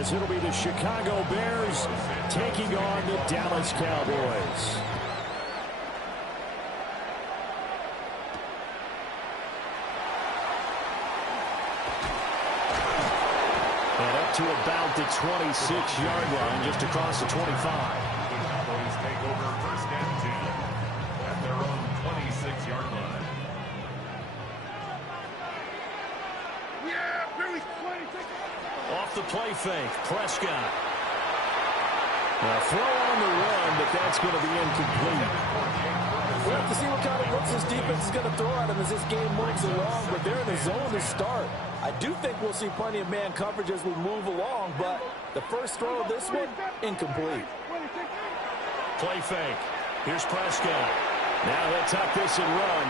as it'll be the Chicago Bears taking on the Dallas Cowboys. And up to about the 26-yard line, just across the 25. The Cowboys take over first and 10 at their own 26-yard line. Off the play fake, Prescott. A throw on the run, but that's going to be incomplete. We'll have to see what kind of looks this defense is going to throw at him as this game moves along, but they're in the zone to start. I do think we'll see plenty of man coverage as we move along, but the first throw of this one, incomplete. Play fake. Here's Prescott. Now he'll tuck this and run.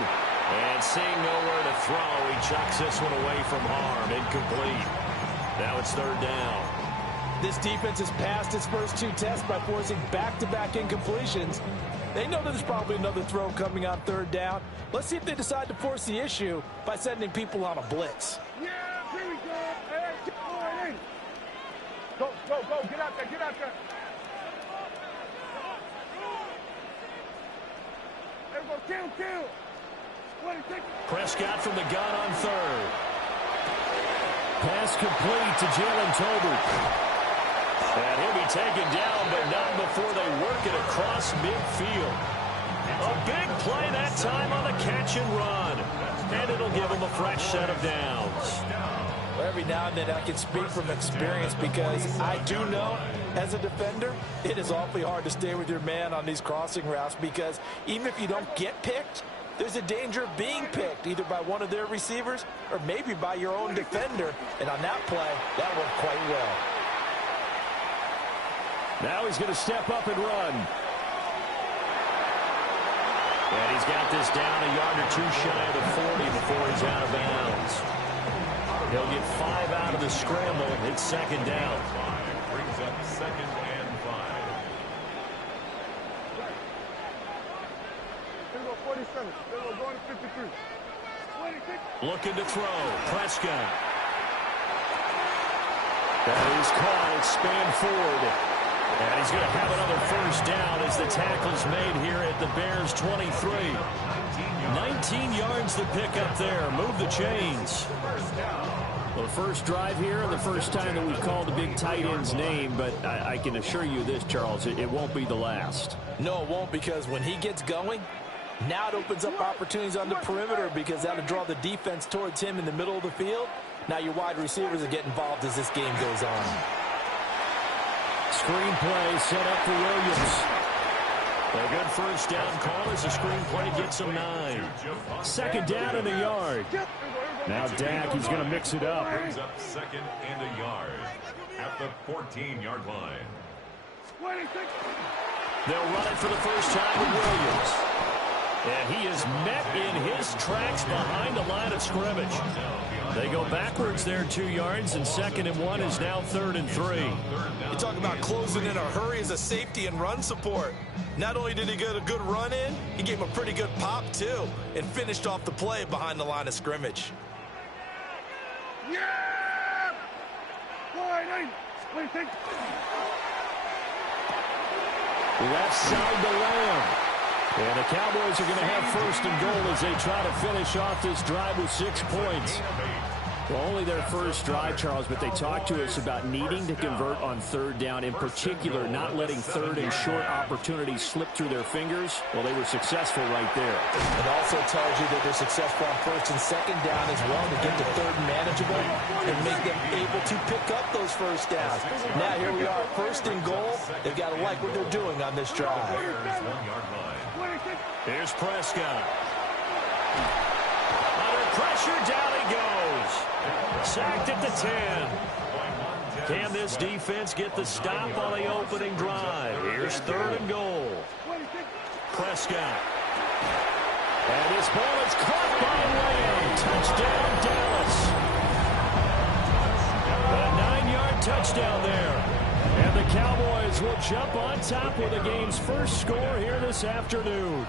And seeing nowhere to throw, he chucks this one away from harm. Incomplete. Now it's third down. This defense has passed its first two tests by forcing back-to-back incompletions. They know there's probably another throw coming on third down. Let's see if they decide to force the issue by sending people on a blitz. Yeah, here we go. Hey, go, get out there, get out there. There we go, kill. Prescott from the gun on third. Pass complete to Jalen Tolbert. And he'll be taken down, but not before they work it across midfield. A big play that time on the catch and run. And it'll give him a fresh set of downs. Well, every now and then I can speak from experience because I do know as a defender, it is awfully hard to stay with your man on these crossing routes because even if you don't get picked, there's a danger of being picked either by one of their receivers or maybe by your own defender. And on that play, that worked quite well. Now he's going to step up and run. And he's got this down a yard or two shy of the 40 before he's out of bounds. He'll get 5 out of the scramble. It's second down. Brings up second and 5. Here we go, 47. Here we go, going to 53. 26. Looking to throw. Prescott. That is caught. It's spanned forward. And he's going to have another first down as the tackle's made here at the Bears 23. 19 yards to pick up there. Move the chains. Well, the first drive here, the first time that we've called the big tight end's name, but I can assure you this, Charles, it won't be the last. No, it won't, because when he gets going, now it opens up opportunities on the perimeter because that'll draw the defense towards him in the middle of the field. Now your wide receivers will get involved as this game goes on. Screen play set up for Williams. A good first down call as the screen play gets him 9. Second down in a yard. Now Dak, he's going to mix it up. Brings up second and a yard at the 14-yard line. They'll run it for the first time with Williams. And he is met in his tracks behind the line of scrimmage. They go backwards there 2 yards, and 2nd and 1 is now 3rd and 3. You talk about closing in a hurry as a safety and run support. Not only did he get a good run in, he gave him a pretty good pop too and finished off the play behind the line of scrimmage. Yeah! Left side to Lamb. And the Cowboys are going to have 1st and goal as they try to finish off this drive with 6 points. Well, only their first drive, Charles, but they talked to us about needing to convert on 3rd down, in particular not letting 3rd and short opportunities slip through their fingers. Well, they were successful right there. It also tells you that they're successful on 1st and 2nd down as well to get to 3rd and manageable and make them able to pick up those first downs. Now here we are, 1st and goal. They've got to like what they're doing on this drive. Here's Prescott. Under pressure, down he goes. Sacked at the 10. Can this defense get the stop on the opening drive? Here's 3rd and goal. Prescott. And his ball is caught by Lamb. Touchdown, Dallas. A 9-yard touchdown there. And the Cowboys will jump on top with the game's first score here this afternoon.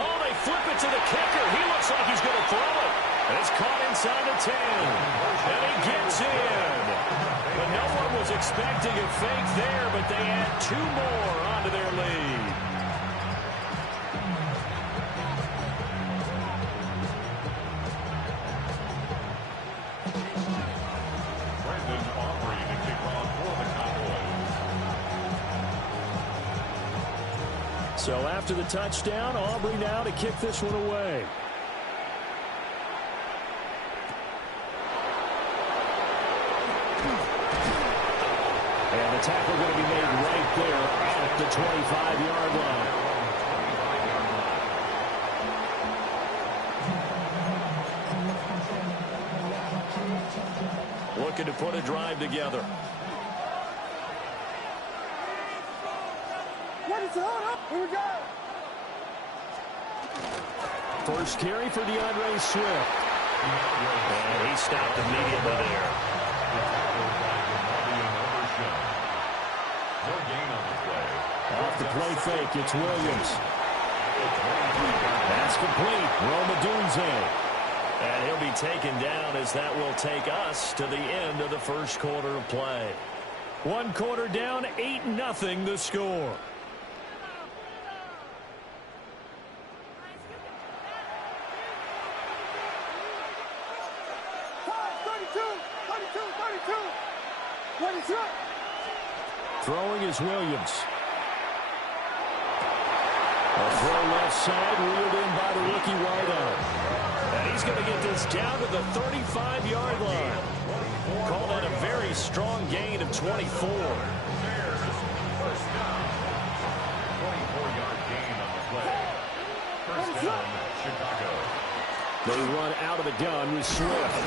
Oh, they flip it to the kicker. He looks like he's going to throw it. It's caught inside the 10. And he gets in. expecting a fake there, but they add 2 more onto their lead. Brandon Aubrey to kick off for the Cowboys. So after the touchdown, Aubrey now to kick this one away. And the tackle going to be made right there at the 25-yard line. Looking to put a drive together. Here we go. First carry for DeAndre Swift. And he stopped immediately there. Off the play fake, it's Williams. That's complete. Rome Odunze. And he'll be taken down as that will take us to the end of the first quarter of play. 1 quarter down, 8-0 the score. Throwing is Williams. A throw left side, reeled in by the rookie wideout. And he's going to get this down to the 35-yard line. Call that a very strong gain of 24. First down. 24-yard gain on the play. First down, Chicago. They run out of the gun with Swift.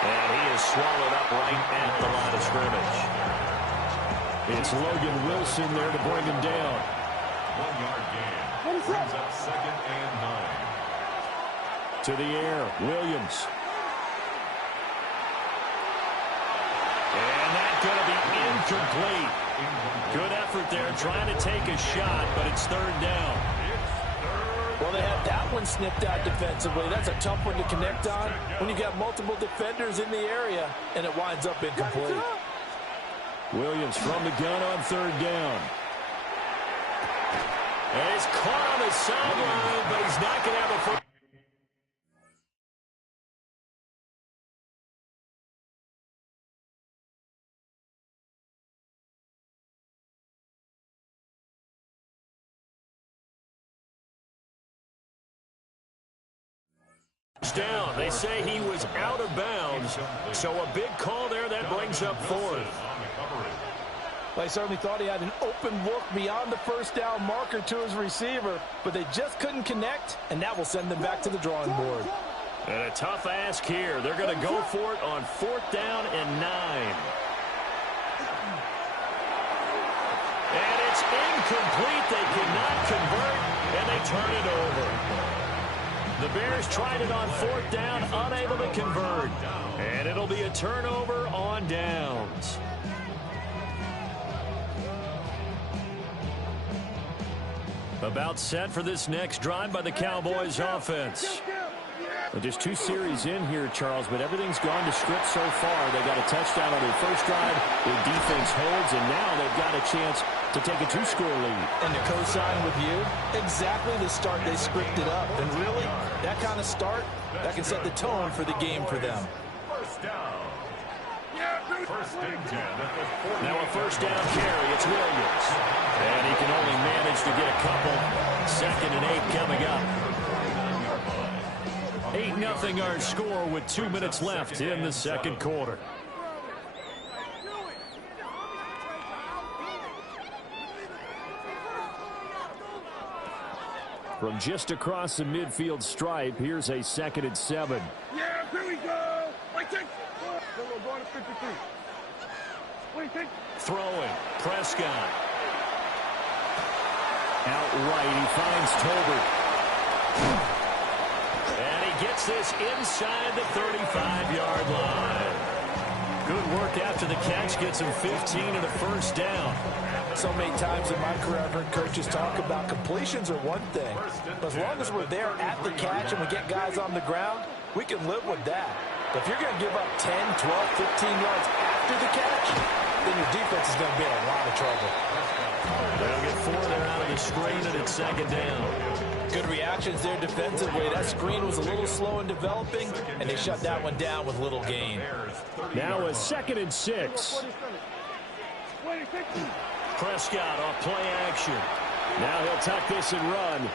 And he is swallowed up right at the line of scrimmage. It's Logan Wilson there to bring him down. 1-yard gain. Brings up 2nd and 9. To the air, Williams. And that's going to be incomplete. Good effort there trying to take a shot, but it's 3rd down. Well, they had that one snipped out defensively. That's a tough one to connect on when you got multiple defenders in the area, and it winds up incomplete. Williams from the gun on 3rd down. And he's caught on the sideline, but he's not going to have a first. Down. They say he was out of bounds, so a big call there that brings up 4th. They certainly thought he had an open look beyond the first down marker to his receiver, but they just couldn't connect, and that will send them back to the drawing board. And a tough ask here. They're going to go for it on 4th down and 9. And it's incomplete. They cannot convert, and they turn it over. The Bears tried it on 4th down, unable to convert. And it'll be a turnover on downs. About set for this next drive by the Cowboys offense. Well, just 2 series in here, Charles, but everything's gone to script so far. They got a touchdown on their first drive. Their defense holds, and now they've got a chance to take a 2-score lead. And to co-sign with you, exactly the start they scripted up. And really, that kind of start, that can set the tone for the game for them. First down. First and 10 at the 40. Now a first down carry. It's Williams. And he can only manage to get a couple. 2nd and 8 coming up. 8-0 our score with 2 minutes left in the second quarter. From just across the midfield stripe, here's a 2nd and 7. Yeah, here we go. Wait, take. We're going to 53. Wait, take. Throwing. Prescott. Outright, he finds Tolbert. And he gets this inside the 35-yard line. Good work after the catch. Gets him 15 and a first down. So many times in my career, I've heard coaches talk about completions are one thing. But as long as we're there at the catch and we get guys on the ground, we can live with that. But if you're going to give up 10, 12, 15 yards after the catch, then your defense is going to be in a lot of trouble. They'll get 4 there out of the screen, and it's second down. Good reactions there defensively. That screen was a little slow in developing, and they shut that one down with little gain. Now a 2nd and 6. Prescott off play action. Now he'll tuck this and run.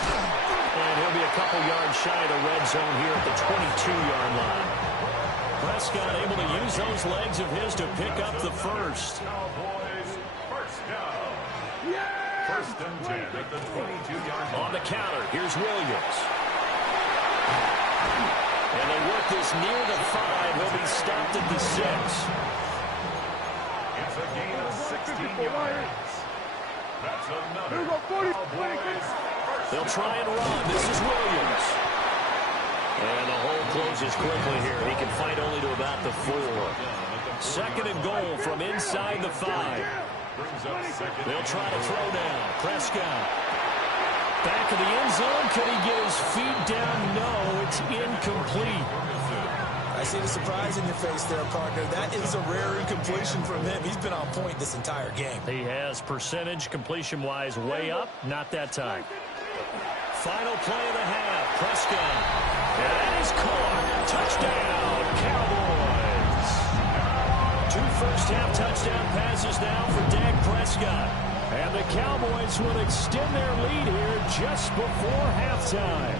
And he'll be a couple yards shy of the red zone here at the 22-yard line. Prescott able to use those legs of his to pick up the first. Cowboys, first down. First and 10 at the 22-yard line. On the counter, here's Williams. And they work this near the 5. He'll be stopped at the 6. It's a gain of 16 yards. That's another Cowboys. They'll try and run. This is Williams. And the hole closes quickly here. He can fight only to about the 4. 2nd and goal from inside the 5. They'll try to throw down. Prescott. Back of the end zone. Can he get his feet down? No, it's incomplete. I see the surprise in your face there, partner. That is a rare incompletion from him. He's been on point this entire game. He has percentage completion-wise way up. Not that time. Final play of the half. Prescott. And that is caught. Touchdown, Cowboys. 2 first-half touchdown passes now for Dak Prescott. And the Cowboys will extend their lead here just before halftime.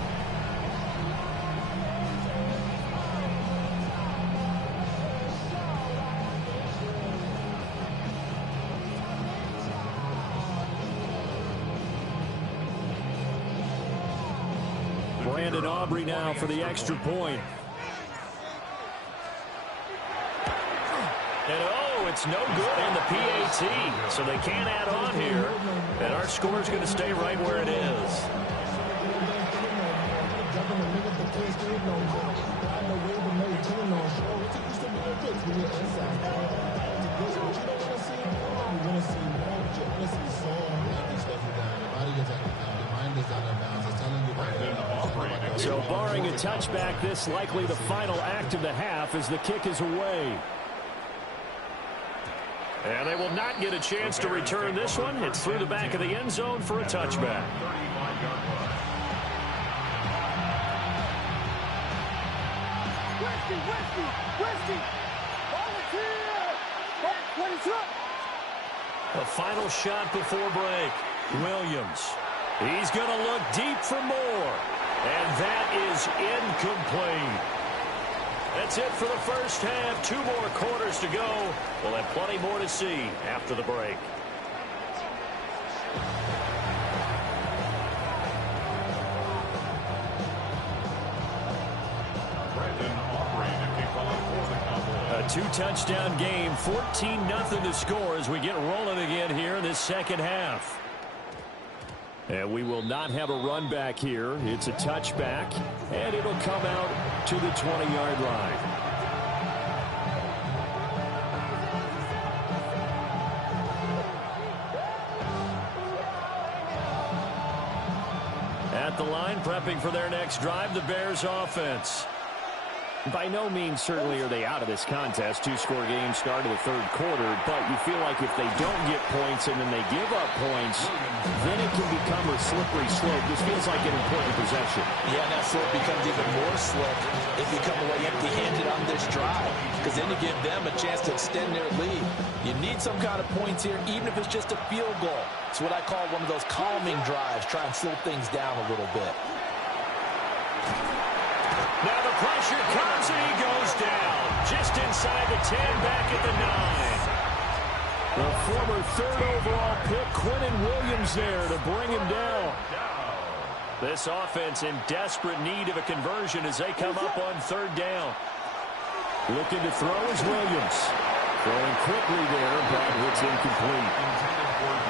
Brandon Aubrey now for the extra point. And oh, it's no good on the PAT. So they can't add on here. And our score is going to stay right where it is. So barring a touchback, this likely the final act of the half as the kick is away. And they will not get a chance to return this one. It's through the back of the end zone for a touchback. A final shot before break. Williams. He's going to look deep for more. And that is incomplete. That's it for the first half. 2 more quarters to go. We'll have plenty more to see after the break. A 2-touchdown game, 14-0 to score as we get rolling again here in this second half. And we will not have a run back here. It's a touchback, and it'll come out to the 20-yard line. At the line, prepping for their next drive, the Bears offense. By no means certainly are they out of this contest. 2-score game start of the third quarter, but you feel like if they don't get points and then they give up points, then it can become a slippery slope. This feels like an important possession. Yeah, and that slope becomes even more slick. They become away empty-handed on this drive because then you give them a chance to extend their lead. You need some kind of points here, even if it's just a field goal. It's what I call one of those calming drives. Try and slow things down a little bit. Now the pressure comes and he goes down. Just inside the 10, back at the 9. The former 3rd overall pick, Quinnen Williams there to bring him down. This offense in desperate need of a conversion as they come up on 3rd down. Looking to throw is Williams. Throwing quickly there, but it's incomplete.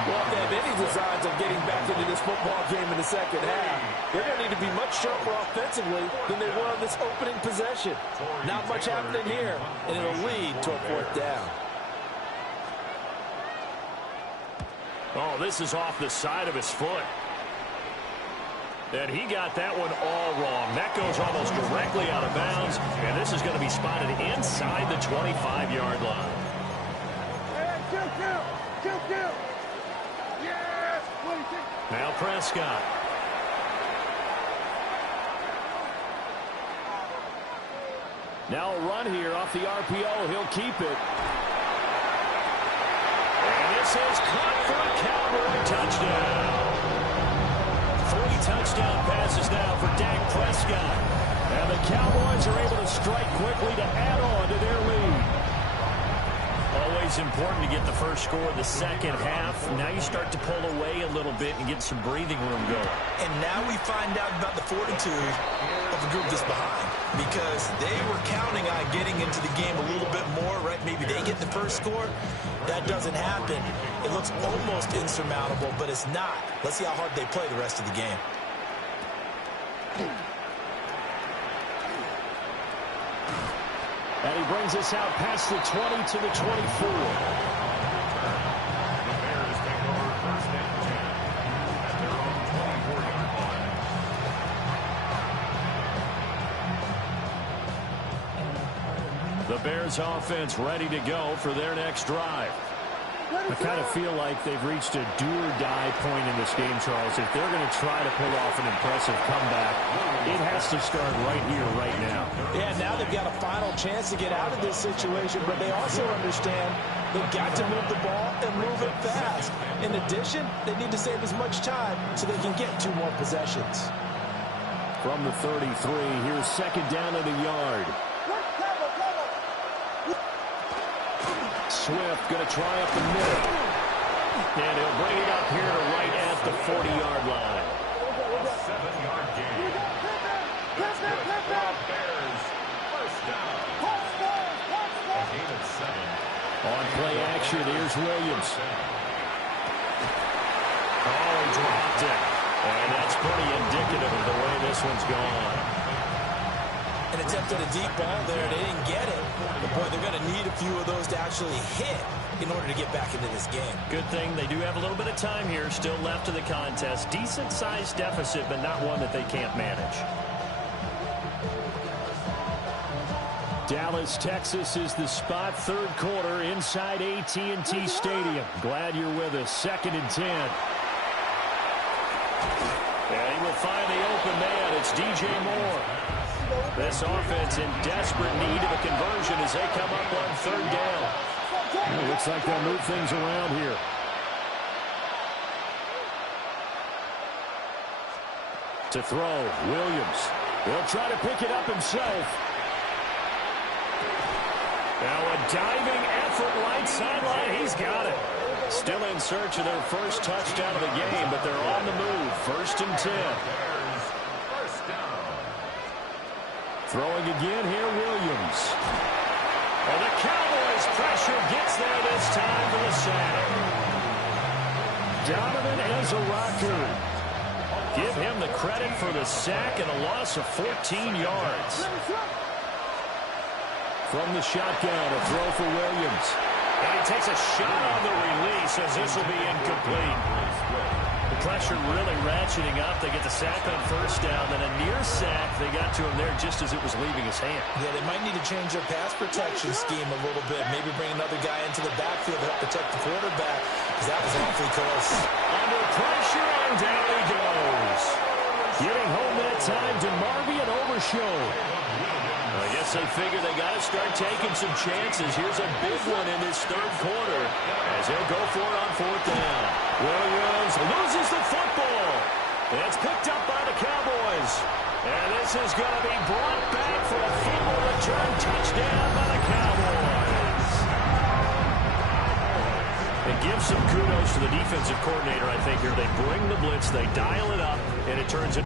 Well, if they have any designs of getting back into this football game in the second half, they're going to need to be much sharper offensively than they were on this opening possession. Not much happening here, and it'll lead to a 4th down. Oh, this is off the side of his foot. And he got that one all wrong. That goes almost directly out of bounds, and this is going to be spotted inside the 25-yard line. down. Jump down. Yes. Now Prescott. Now a run here off the RPO. He'll keep it. And this is caught for a Cowboy touchdown. 3 touchdown passes now for Dak Prescott. And the Cowboys are able to strike quickly to add on to their lead. Always important to get the first score of the second half. Now you start to pull away a little bit and get some breathing room going. And now we find out about the fortitude of the group that's behind, because they were counting on getting into the game a little bit more, right? Maybe they get the first score. That doesn't happen. It looks almost insurmountable, but it's not. Let's see how hard they play the rest of the game. And he brings us out past the 20 to the 24. The Bears take over first and 10 at their own 24-yard line. The Bears offense ready to go for their next drive. I kind of feel like they've reached a do-or-die point in this game, Charles. If they're going to try to pull off an impressive comeback, it has to start right here, right now. Yeah, now they've got a final chance to get out of this situation, but they also understand they've got to move the ball and move it fast. In addition, they need to save as much time so they can get 2 more possessions. From the 33, here's second down at a yard. Swift going to try up the middle. And he'll bring it up here to right at the 40-yard line. 7-yard gain. Bears first down. A gain of 7. On play action, here's Williams. Oh, he dropped it. And that's pretty indicative of the way this one's gone. An attempt at a deep ball there. They didn't get it. But, boy, they're going to need a few of those to actually hit in order to get back into this game. Good thing they do have a little bit of time here still left in the contest. Decent-sized deficit, but not one that they can't manage. Dallas, Texas is the spot. Third quarter inside AT&T Stadium. Glad you're with us. 2nd and 10. And he will find the open man. It's DJ Moore. This offense in desperate need of a conversion as they come up on 3rd down. It looks like they'll move things around here. To throw, Williams. He'll try to pick it up himself. Now a diving effort right sideline. He's got it. Still in search of their first touchdown of the game, but they're on the move. 1st and 10. Throwing again here, Williams. And the Cowboys pressure gets there this time for the sack. Donovan Ezeraku. Give him the credit for the sack and a loss of 14 yards. From the shotgun, a throw for Williams. And he takes a shot on the release as this will be incomplete. The pressure really ratcheting up. They get the sack on 1st down, then a near sack. They got to him there just as it was leaving his hand. Yeah, they might need to change their pass protection scheme a little bit. Maybe bring another guy into the backfield to help protect the quarterback, because that was awfully close. Under pressure, and down he goes. Getting home that time to Marvion Overshown. I guess they figure they got to start taking some chances. Here's a big one in this 3rd quarter as they'll go for it on 4th down. Williams loses the football. It's picked up by the Cowboys. And this is going to be brought back for a fumble return touchdown by the Cowboys. It gives some kudos to the defensive coordinator, I think, here. They bring the blitz, they dial it up, and it turns it.